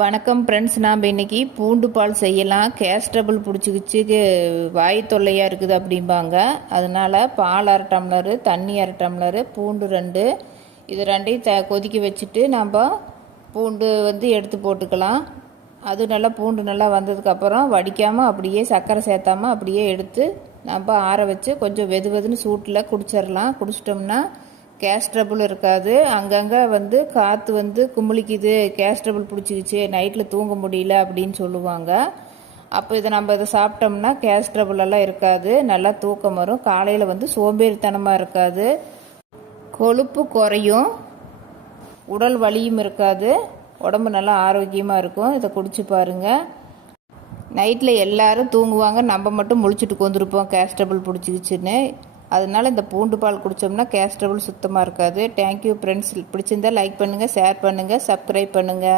வணக்கம் ஃப்ரெண்ட்ஸ். நாம் இன்றைக்கி பூண்டு பால் செய்யலாம். கேஸ்ட்ரபிள் பிடிச்சிக்கிச்சு, வாய் தொல்லையாக இருக்குது அப்படிம்பாங்க. அதனால் பால் 1/2 டம்ளரு, தண்ணி 1/2 டம்ளரு, பூண்டு 2, இது ரெண்டையும் கொதிக்க வச்சுட்டு நம்ம பூண்டு எடுத்து போட்டுக்கலாம். அது நல்லா பூண்டு நல்லா வந்ததுக்கப்புறம் வடிக்காமல் அப்படியே சர்க்கரை சேர்த்தாமல் அப்படியே எடுத்து நம்ம ஆற வச்சு கொஞ்சம் வெதுன்னு சூட்டில் குடிச்சிடலாம். குடிச்சிட்டோம்னா கேஸ்ட்ரபிள் இருக்காது. அங்கங்கே காற்று குமிழிக்குது, கேஸ்ட்ரபிள் பிடிச்சிக்கிச்சு, நைட்டில் தூங்க முடியல அப்படின்னு சொல்லுவாங்க. அப்போ இதை சாப்பிட்டோம்னா கேஸ்ட்ரபிள் எல்லாம் இருக்காது, நல்லா தூக்கம் வரும். காலையில் சோம்பேறித்தனமாக இருக்காது, கொழுப்பு குறையும், உடல் வலியும் இருக்காது, உடம்பு நல்லா ஆரோக்கியமாக இருக்கும். இதை குடிச்சு பாருங்கள். நைட்டில் எல்லோரும் தூங்குவாங்க, நம்ம மட்டும் முழிச்சிட்டு கொண்டிருப்போம் கேஸ்ட்ரபிள் பிடிச்சிக்கிச்சுன்னு. அதனால் இந்த பூண்டு பால் குடித்தோம்னா கேஸ்ட்ரபிள் சுத்தமாக இருக்காது. Thank you friends. பிடிச்சிருந்தால் லைக் பண்ணுங்கள், ஷேர் பண்ணுங்கள், சப்ஸ்கிரைப் பண்ணுங்கள்.